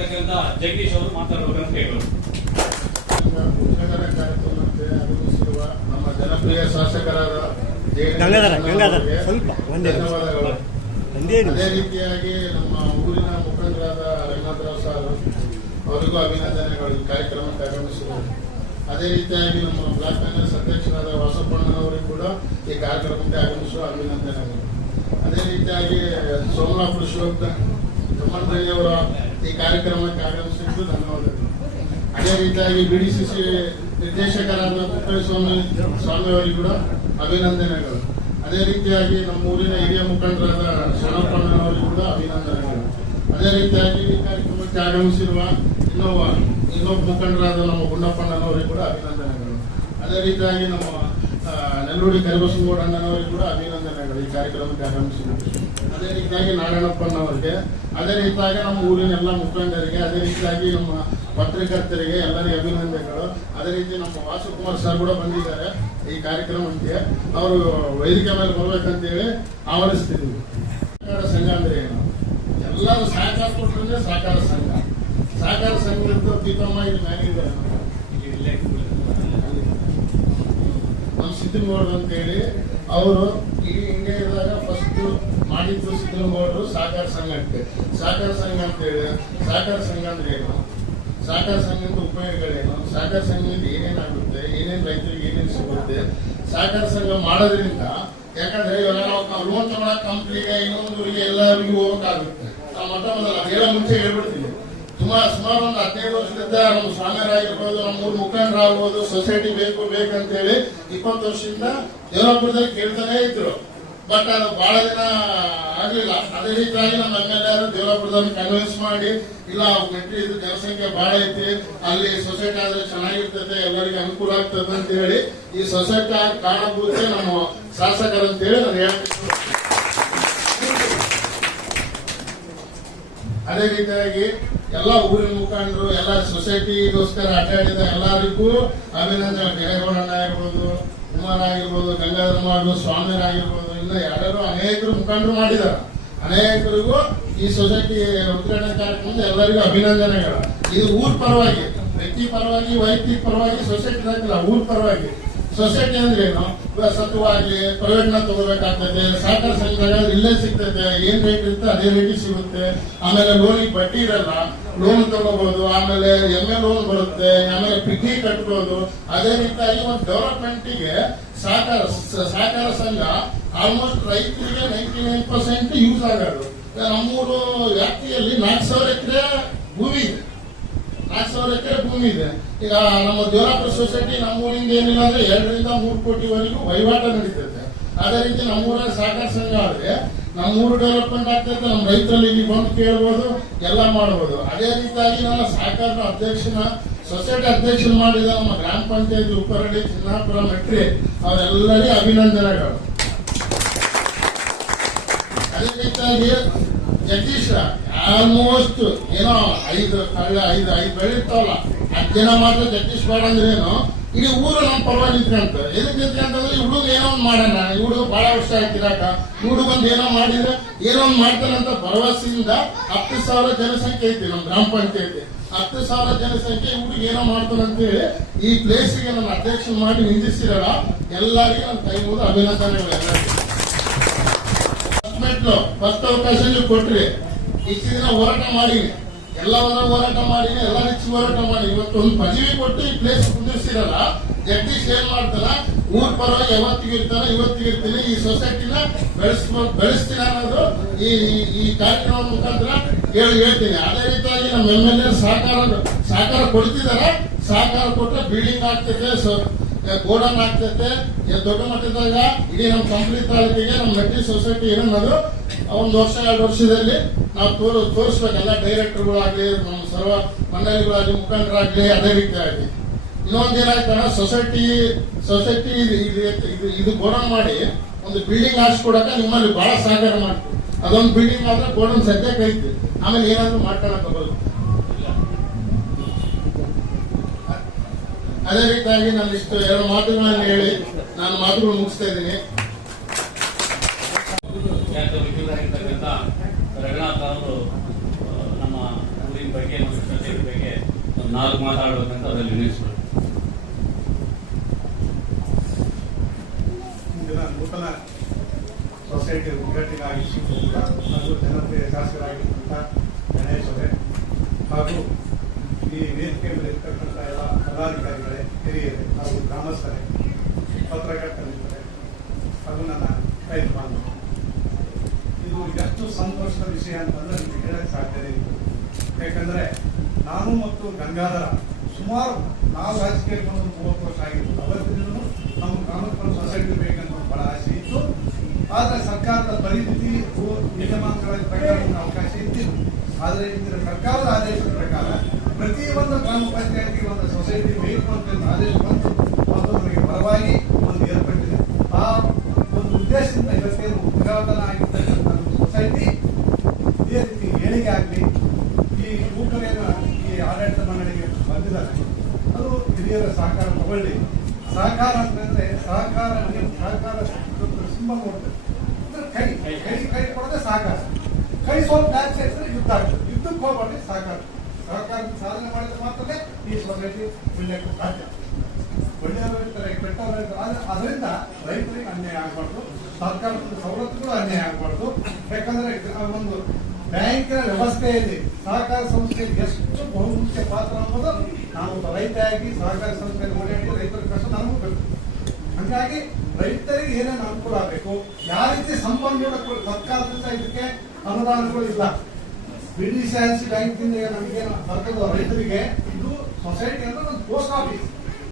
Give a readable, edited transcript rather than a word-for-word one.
ವಕೀಲರಾಗಿರ್ತಕ್ಕಂಥ ಜಗದೀಶ್ ಅವರು ಮಾತಾಡಬೇಕಂತ ಕೇಳೋದು. ನಮ್ಮ ಜನಪ್ರಿಯ ಶಾಸಕರಾದ ಧನ್ಯವಾದಗಳು. ಅದೇ ರೀತಿಯಾಗಿ ನಮ್ಮ ಊರಿನ ಮುಖಂಡರಾದ ರಂಗನಾಥರಾವ್ ಸರ್ ಅವರಿಗೂ ಅಭಿನಂದನೆಗಳು ಈ ಕಾರ್ಯಕ್ರಮಕ್ಕೆ ಆಗಮಿಸಿದರು. ಅದೇ ರೀತಿಯಾಗಿ ನಮ್ಮ ಬ್ಲಾಕ್ ಕಾಂಗ್ರೆಸ್ ಅಧ್ಯಕ್ಷರಾದ ವಾಸಪ್ಪಣ್ಣನವರಿಗೂ ಕೂಡ ಈ ಕಾರ್ಯಕ್ರಮಕ್ಕೆ ಆಗಮಿಸುವ ಅಭಿನಂದನೆಗಳು. ಅದೇ ರೀತಿಯಾಗಿ ಸೋಮನಾಥ್ ಶಿವಮಂತಯ್ಯವರ ಈ ಕಾರ್ಯಕ್ರಮಕ್ಕೆ ಆಗಮಿಸಿದ್ದು ಧನ್ಯವಾದಗಳು. ಅದೇ ರೀತಿಯಾಗಿ ಬಿಡಿಸಿಸಿ ನಿರ್ದೇಶಕರಾದ ಸ್ವಾಮಿ ಅವರಿಗೂ ಕೂಡ ಅಭಿನಂದನೆಗಳು. ಅದೇ ರೀತಿಯಾಗಿ ನಮ್ಮ ಊರಿನ ಹಿರಿಯ ಮುಖಂಡರಾದ ಶರಣಪ್ಪಣ್ಣನವರಿಗೂ ಕೂಡ ಅಭಿನಂದನೆಗಳು. ಅದೇ ರೀತಿಯಾಗಿ ಈ ಕಾರ್ಯಕ್ರಮಕ್ಕೆ ಆಗಮಿಸಿರುವ ಇನ್ನೊಬ್ಬ ಮುಖಂಡರಾದ ನಮ್ಮ ಗುಂಡಪ್ಪಣ್ಣನವರಿಗೂ ಕೂಡ ಅಭಿನಂದನೆಗಳು. ಅದೇ ರೀತಿಯಾಗಿ ನಮ್ಮ ನೆಲ್ಲೂಡಿ ಕರಿಬಸನಗೌಡ ಅಣ್ಣನವರಿಗೂ ಕೂಡ ಅಭಿನಂದನೆಗಳು ಈ ಕಾರ್ಯಕ್ರಮಕ್ಕೆ ಆಗಮಿಸಿದರು. ಅದೇ ರೀತಿಯಾಗಿ ನಾರಾಯಣಪ್ಪನವರಿಗೆ, ಅದೇ ರೀತಿಯಾಗಿ ನಮ್ಮ ಊರಿನ ಎಲ್ಲ ಮುಖಂಡರಿಗೆ, ಅದೇ ರೀತಿಯಾಗಿ ನಮ್ಮ ಪತ್ರಕರ್ತರಿಗೆ ಎಲ್ಲರಿಗೆ ಅಭಿನಂದನೆಗಳು. ಅದೇ ರೀತಿ ನಮ್ಮ ವಾಸುಕುಮಾರ್ ಸರ್ ಕೂಡ ಬಂದಿದ್ದಾರೆ ಈ ಕಾರ್ಯಕ್ರಮಕ್ಕೆ. ಅವರು ವೇದಿಕೆ ಮೇಲೆ ಬರ್ಬೇಕಂತೇಳಿ ಆಹ್ವಾನಿಸ್ತಿದ್ದೀವಿ. ಸಹಕಾರ ಸಂಘ ಅಂದ್ರೆ ಏನು? ಎಲ್ಲರೂ ಸಹಕಾರ ಕೊಟ್ಟರೆ ಸಹಕಾರ ಸಂಘ. ಸಹಕಾರ ಸಂಘದ ಪೀತಮ್ಮ ಇಲ್ಲಿ ಮ್ಯಾನೇಜರ್ ನಮ್ಮ ಸಿದ್ದನಗೌಡರು ಅಂತೇಳಿ ಅವರು ಇಡೀ ಇಂಡಿಯಾದಾಗ ಫಸ್ಟ್ ಮಾಡಿದ್ದು ಸಿದ್ದನಗೌಡರು ಸಹಕಾರ ಸಂಘಕ್ಕೆ. ಸಹಕಾರ ಸಂಘ ಅಂತೇಳಿ ಸಹಕಾರ ಸಂಘ ಅಂದ್ರೆ ಏನು? ಸಹಕಾರ ಸಂಘದ ಉಪಯೋಗಗಳೇನು? ಸಹಕಾರ ಸಂಘದಿಂದ ಏನೇನಾಗುತ್ತೆ, ಏನೇನು ರೈತರಿಗೆ ಏನೇನು ಸಿಗುತ್ತೆ ಸಹಕಾರ ಸಂಘ ಮಾಡೋದ್ರಿಂದ? ಯಾಕಂದ್ರೆ ಇವಾಗ ನಾವು ಲೋನ್ ತಗೊಳಕ್ ಕಂಪ್ನಿಗೆ ಇನ್ನೊಂದೂರಿಗೆ ಎಲ್ಲರಿಗೂ ಹೋಗಬೇಕಾಗುತ್ತೆ. ನಾವು ಮೊದಲ ಹೇಳೋ ಮುಂಚೆ ಹೇಳ್ಬಿಡ್ತೀವಿ. ಸುಮಾರು ಒಂದು 15 ವರ್ಷದಿಂದ ನಮ್ಮ ಸ್ವಾಮಿಯರಾಗಿರ್ಬೋದು, ನಮ್ಮ ಊರು ಮುಖಂಡರಾಗ್ಬೋದು, ಸೊಸೈಟಿ ಬೇಕಂತೇಳಿ 20 ವರ್ಷದಿಂದ ದೇವರಾಪುರದಲ್ಲಿ ಕೇಳ್ತಾನೆ ಇದ್ರು. ಬಟ್ ಅದು ಬಹಳ ದಿನ ಆಗ್ಲಿಲ್ಲ. ಅದೇ ರೀತಿಯಾಗಿ ನಮ್ಮ MLA ದೇವರಾಪುರದಲ್ಲಿ ಕನ್ವಿನ್ಸ್ ಮಾಡಿ, ಇಲ್ಲ ಮೆಟ್ರಿ ಇದು ಜನಸಂಖ್ಯೆ ಬಹಳ ಐತಿ, ಅಲ್ಲಿ ಸೊಸೈಟಿ ಆದ್ರೆ ಚೆನ್ನಾಗಿರ್ತದೆ, ಎಲ್ಲರಿಗೆ ಅನುಕೂಲ ಆಗ್ತದೆ ಅಂತ ಹೇಳಿ ಈ ಸೊಸೈಟಿ ಕಾರಣಭೂತ ನಮ್ಮ ಶಾಸಕರಂತೇಳಿ ನಾನು ಹೇಳ್ತೀನಿ. ಅದೇ ರೀತಿಯಾಗಿ ಎಲ್ಲ ಊರಿನ ಮುಖಂಡರು, ಎಲ್ಲ ಸೊಸೈಟಿಗೋಸ್ಕರ ಅಡ್ಡಾಡಿದ ಎಲ್ಲರಿಗೂ ಅಭಿನಂದನೆ. ದೇವೇಗೌಡಣ್ಣ ಆಗಿರ್ಬೋದು, ಕುಮಾರ್ ಆಗಿರ್ಬೋದು, ಗಂಗಾಧರ ಸ್ವಾಮಿಯರಾಗಿರ್ಬೋದು, ಇನ್ನು ಯಾರ್ಯಾರು ಅನೇಕರು ಮುಖಂಡರು ಮಾಡಿದ್ದಾರೆ. ಅನೇಕರಿಗೂ ಈ ಸೊಸೈಟಿ ಉದ್ಘಾಟನಾ ಕಾರ್ಯಕ್ರಮದ ಎಲ್ಲರಿಗೂ ಅಭಿನಂದನೆಗಳು. ಇದು ಊರ್ ಪರವಾಗಿ, ವ್ಯಕ್ತಿ ಪರವಾಗಿ, ವೈಯಕ್ತಿಕ ಪರವಾಗಿ ಸೊಸೈಟಿ ಹಾಕಿಲ್ಲ, ಊರ್ ಪರವಾಗಿ. ಸೊಸೈಟಿ ಅಂದ್ರೆ ಏನು? ಸತ್ವವಾಗಿ ಪ್ರೈವೇಟ್ ನ ತಗೋಬೇಕಾಗ್ತದೆ. ಸಹಕಾರ ಸಂಘ ಇಲ್ಲೇ ಸಿಗ್ತದೆ, ಏನ್ ರೇಟ್ ಇರುತ್ತೆ ಅದೇ ರೇಟಿಗೆ ಸಿಗುತ್ತೆ. ಆಮೇಲೆ ಲೋನಿಗೆ ಬಡ್ಡಿ ಇರಲ್ಲ, ಲೋನ್ ತಗೋಬಹುದು. ಆಮೇಲೆ MA ಲೋನ್ ಬರುತ್ತೆ, ಆಮೇಲೆ ಪಿಗ್ನಿ ಕಟ್ಬೋದು. ಅದೇ ರೀತಿಯಾಗಿ ಒಂದು ಡೆವಲಪ್ಮೆಂಟ್ಗೆ ಸಹಕಾರ ಸಂಘ ಆಲ್ಮೋಸ್ಟ್ ರೈತರಿಗೆ 99% ಯೂಸ್ ಆಗೋದು. ನಮ್ಮೂರು ವ್ಯಾಪ್ತಿಯಲ್ಲಿ 4,000 ಎಕರೆ ಭೂಮಿ ಇದೆ. 4,000 ಎಕರೆ ಭೂಮಿ ಇದೆ. ಈಗ ನಮ್ಮ ದೇವರಾಪುರ ಸೊಸೈಟಿ ನಮ್ಮೂರಿಂದ ಏನಿಲ್ಲ ಅಂದ್ರೆ 2 ರಿಂದ 3 ಕೋಟಿವರೆಗೂ ವಹಿವಾಟ ನಡೀತದೆ. ಅದೇ ರೀತಿ ನಮ್ಮೂರ ಸಹಕಾರ ಸಂಘ ಆದ್ರೆ ನಮ್ಮೂರು ಡೆವಲಪ್ಮೆಂಟ್ ಆಗ್ತದೆ. ನಮ್ಮ ರೈತರಲ್ಲಿ ಇಲ್ಲಿ ಬಂದು ಕೇಳ್ಬೋದು, ಎಲ್ಲ ಮಾಡಬಹುದು. ಅದೇ ರೀತಿಯಾಗಿ ನನ್ನ ಸಹಕಾರ ಅಧ್ಯಕ್ಷನ ಸೊಸೈಟಿ ಅಧ್ಯಕ್ಷರು ಮಾಡಿದ ನಮ್ಮ ಗ್ರಾಮ ಪಂಚಾಯತ್ ಉಪ್ಪರಳ್ಳಿ, ಚಿನ್ನಾಪುರ, ಮೆಟ್ರಿ ಅವರೆಲ್ಲರಿಗೂ ಅಭಿನಂದನೆಗಳು. ಅದೇ ರೀತಿಯಾಗಿ ಜಗದೀಶ್ ಆಲ್ಮೋಸ್ಟ್ ಏನೋ 5 ಬೆಳಿರ್ತಾವಲ್ಲ 10 ಜನ ಮಾತ್ರ ಜಗದೀಶ್ ಬೇಡ ಅಂದ್ರೆ ಏನು, ಇಡೀ ಊರು ನಮ್ಮ ಪರವಾಗಿ ನಿಂತ್ಕಂತ. ಎದಕ್ಕೆ ನಿಂತ್ಕಂತಂದ್ರೆ ಈ ಹುಡುಗ ಏನೋ ಒಂದು ಮಾಡೋಣ, ಈ ಹುಡುಗ ಬಹಳ ವರ್ಷ ಆಗ್ತಿರಾಕ, ಈ ಹುಡುಗ ಒಂದು ಏನೋ ಮಾಡಿದ್ರೆ ಏನೋ ಒಂದು ಮಾಡ್ತಾನಂತ ಭರವಸೆಯಿಂದ 10,000 ಜನಸಂಖ್ಯೆ ಐತಿ ನಮ್ಮ ಗ್ರಾಮ ಪಂಚಾಯತಿ. 10,000 ಜನಸಂಖ್ಯೆ ಹುಡುಗ ಏನೋ ಮಾಡ್ತಾನಂತ ಹೇಳಿ ಈ ಪ್ಲೇಸಿಗೆ ನನ್ನ ಅಧ್ಯಕ್ಷ ಮಾಡಿ ನಿಂದಿಸಿರಲ್ಲ. ಎಲ್ಲರಿಗೂ ನನ್ನ ಕೈ ಮುಗಿದು ಅಭಿನಂದನೆಗಳು. ಎಲ್ಲರಿಗೂ ಫಸ್ಟ್ ಅವಕಾಶ ನೀವು ಕೊಟ್ರಿ. ಇಷ್ಟು ದಿನ ಹೋರಾಟ ಮಾಡೀನಿ, ಎಲ್ಲವನ್ನ ಹೋರಾಟ ಮಾಡೀನಿ, ಎಲ್ಲ ರೀತಿ ಹೋರಾಟ ಮಾಡಿ ಇವತ್ತು ಒಂದು ಪದವಿ ಕೊಟ್ಟು ಈ ಪ್ಲೇಸ್ ಕುಂದಿರ್ಸಿರಲ್ಲ. ಜಗದೀಶ್ ಏನ್ ಮಾಡ್ತಾನ, ಊರ್ ಪರವಾಗಿ ಯಾವತ್ತಿಗೂ ಇರ್ತಾನೆ, ಇವತ್ತಿಗೂ ಇರ್ತೀನಿ, ಈ ಸೊಸೈಟಿನ ಬೆಳೆಸ್ತೀನಿ ಅನ್ನೋದು ಈ ಕಾರ್ಯಕ್ರಮದ ಮುಖಾಂತರ ಹೇಳ್ತೀನಿ. ಅದೇ ರೀತಿಯಾಗಿ ನಮ್ಮ MLA ಸಹಕಾರ ಕೊಡ್ತಿದಾರ. ಸಹಕಾರ ಕೊಟ್ಟರೆ ಬಿಲ್ಡಿಂಗ್ ಆಗ್ತೈತೆ, ಗೋಡನ್ ಆಗ್ತೈತೆ. ದೊಡ್ಡ ಮಟ್ಟದಾಗ ಇಡೀ ನಮ್ಮ ಕಂಪ್ನಿ ತಾಲೂಕಿಗೆ ನಮ್ಮ ಮೆಟ್ರಿ ಸೊಸೈಟಿ ಏನನ್ನೋದು 1 ವರ್ಷ 2 ವರ್ಷದಲ್ಲಿ ನಾವು ತೋರಿಸ್ಬೇಕಲ್ಲ. ಡೈರೆಕ್ಟರ್ಗಳಾಗ್ಲಿ, ನಮ್ಮ ಸರ್ವ ಮಂಡಳಿಗಳಾಗ್ಲಿ, ಮುಖಂಡರಾಗ್ಲಿ. ಅದೇ ರೀತಿಯಾಗಿ ಇನ್ನೊಂದೇನಾಯ್ತಾನ, ಸೊಸೈಟಿ ಇದು ಗೋಡನ್ ಮಾಡಿ ಒಂದು ಬಿಲ್ಡಿಂಗ್ ಹಾಕ್ಸ್ಕೊಡಕ ನಿಮ್ಮಲ್ಲಿ ಬಹಳ ಸಹಕಾರ ಮಾಡ್ತೀವಿ. ಅದೊಂದು ಬಿಲ್ಡಿಂಗ್ ಆದ್ರೆ ಗೋಡನ್ ಸದ್ಯಕ್ಕೆ ಐತಿ, ಆಮೇಲೆ ಏನಾದ್ರು ಮಾಡ್ಕೊಳಕೋಬಹುದು. ಅದೇ ರೀತಿಯಾಗಿ ನಾನು ಇಷ್ಟು 2 ಮಾತುಗಳನ್ನು ಹೇಳಿ ನಾನು ಮಾತುಗಳು ಮುಗಿಸ್ತಾ ಇದ್ದೀನಿ. ವಕೀಲರಾಗಿರ್ತಕ್ಕಂಥ ರಂಗನಾಥ್ ಅವರು ನಮ್ಮ ಊರಿನ ಬಗ್ಗೆ 4 ಮಾತಾಡ್ಬೇಕಂತ ಅದರಲ್ಲಿ ನಿಲ್ಲಿಸ್ಬೇಕು. ಇಂದಿನ ನೂತನ ಸೊಸೈಟಿ ಉದ್ಘಾಟನೆಗಾಗಿ ಹಾಗೂ ಜನಪ್ರಿಯ ಶಾಸಕರಾಗಿರ್ತಕ್ಕಂಥ ಗಣೇಶ್ ಅವರೇ ಹಾಗೂ ಈ ವೇದಿಕೆ ಮೇಲೆ ಇರ್ತಕ್ಕಂಥ ಎಲ್ಲ ಪದಾಧಿಕಾರಿಗಳೇ, ಹಿರಿಯರೇ ಹಾಗೂ ಗ್ರಾಮಸ್ಥರೇ, ಪತ್ರಕರ್ತರಿದ್ದಾರೆ ಹಾಗೂ ನನ್ನ ರೈತ ಬಾಂಧವರು, ಇದು ಎಷ್ಟು ಸಂತೋಷದ ವಿಷಯ ಅಂತಂದ್ರೆ ನಿಮಗೆ ಹೇಳಕ್ಕೆ ಸಾಧ್ಯನೇ ಇಲ್ಲ. ಯಾಕಂದ್ರೆ ನಾನು ಮತ್ತು ಗಂಗಾಧರ ಸುಮಾರು ನಾವು ರಾಜಕೀಯಕ್ಕೆ ಒಂದು 30 ವರ್ಷ ಆಗಿರ್ಬೋದು. ಅವತ್ತಿನೂ ನಮ್ಮ ಗ್ರಾಮಕ್ಕೆ ಒಂದು ಸೊಸೈಟಿ ಬೇಕಂತ ಬಹಳ ಆಸೆ ಇತ್ತು. ಆದರೆ ಸರ್ಕಾರದ ಪರಿಮಿತಿ ನಿಯಮಾಂಕಗಳ ಪ್ರಕಾರ ಅವಕಾಶ ಇದ್ದಿಲ್ಲ. ಆದರೆ ಇಂದಿನ ಸರ್ಕಾರದ ಆದೇಶದ ಪ್ರಕಾರ ಪ್ರತಿ ಒಂದು ಗ್ರಾಮ ಪಂಚಾಯತ್ಗೆ ಒಂದು ಸೊಸೈಟಿ ಬೇಕು ಅಂತ ಆದೇಶ ಬಂತು ಮತ್ತು ನಮಗೆ ಪರವಾಗಿ ಒಂದು ಏರ್ಪಟ್ಟಿದೆ. ಆ ಒಂದು ಉದ್ದೇಶದಿಂದ ಇವತ್ತೇನು ಉದ್ಘಾಟನೆ ಆಗಿರ್ತಕ್ಕಂಥ ಸೊಸೈಟಿ ಇದೇ ರೀತಿ ಏಳಿಗೆ ಆಗಲಿ, ಈ ಯುವಕರೇನು ಈ ಆಡಳಿತ ಮಂಡಳಿಗೆ ಬಂದಿದ್ದಾರೆ ಅದು ಹಿರಿಯರ ಸಹಕಾರ ತಗೊಳ್ಳಿ. ಸಹಕಾರ ಅಂತಂದ್ರೆ ಸಹಕಾರ ಸಿಂಬಲ್ ನೋಡ್ತೇವೆ ಅಂದ್ರೆ ಕೈ ಕೈ ಕೈ ಕೊಡದೆ ಸಹಕಾರ. ಕೈ ಸ್ವಲ್ಪ ಬ್ಯಾಕ್ ಸೇರಿದ್ರೆ ಯುದ್ಧ ಆಗ್ತದೆ. ಯುದ್ಧಕ್ಕೆ ಹೋಗ್ಬಾರ್ದು. ಸಹಕಾರ ಸಾಧನೆ ಮಾಡಿದ್ರೆ ಮಾತ್ರ ಈ ಸೊಸೈಟಿ ಉಳಿಯಕ್ಕೆ ಸಾಧ್ಯ. ಒಳ್ಳೆಯವರು ಇರ್ತಾರೆ, ಕೆಟ್ಟವರು ಇರ್ತಾರೆ. ಅದರಿಂದ ರೈತರಿಗೆ ಅನ್ಯಾಯ ಆಗಬಾರ್ದು, ಸರ್ಕಾರದ ಸವಲತ್ತುಗಳು ಅನ್ಯಾಯ ಆಗಬಾರ್ದು. ಯಾಕಂದ್ರೆ ಒಂದು ಬ್ಯಾಂಕಿನ ವ್ಯವಸ್ಥೆಯಲ್ಲಿ ಸಹಕಾರ ಸಂಸ್ಥೆಯಲ್ಲಿ ಎಷ್ಟು ಬಹುಮುಖ್ಯ ಪಾತ್ರ ಅನ್ನೋದು ನಾವು ರೈತಾಗಿ ಸಹಕಾರ ಸಂಸ್ಥೆಯಲ್ಲಿ ಓಡಾಡಿ ರೈತರ ಕಷ್ಟ ನಮಗೂ ಬೇಕು. ಹಾಗಾಗಿ ರೈತರಿಗೆ ಏನೇನು ಅನುಕೂಲ ಆಗಬೇಕು, ಯಾವ ರೀತಿ ಸಂಪನ್ಮೂಲ ಸರ್ಕಾರದಿಂದ ಇದಕ್ಕೆ ಅನುದಾನಗಳು ಇಲ್ಲ. BDCIC ಬ್ಯಾಂಕಿಂದ ನಮಗೇನು ಸರ್ಕಾರದ ರೈತರಿಗೆ ಇದು ಸೊಸೈಟಿ ಅಂದ್ರೆ ಒಂದು ಪೋಸ್ಟ್ ಆಫೀಸ್.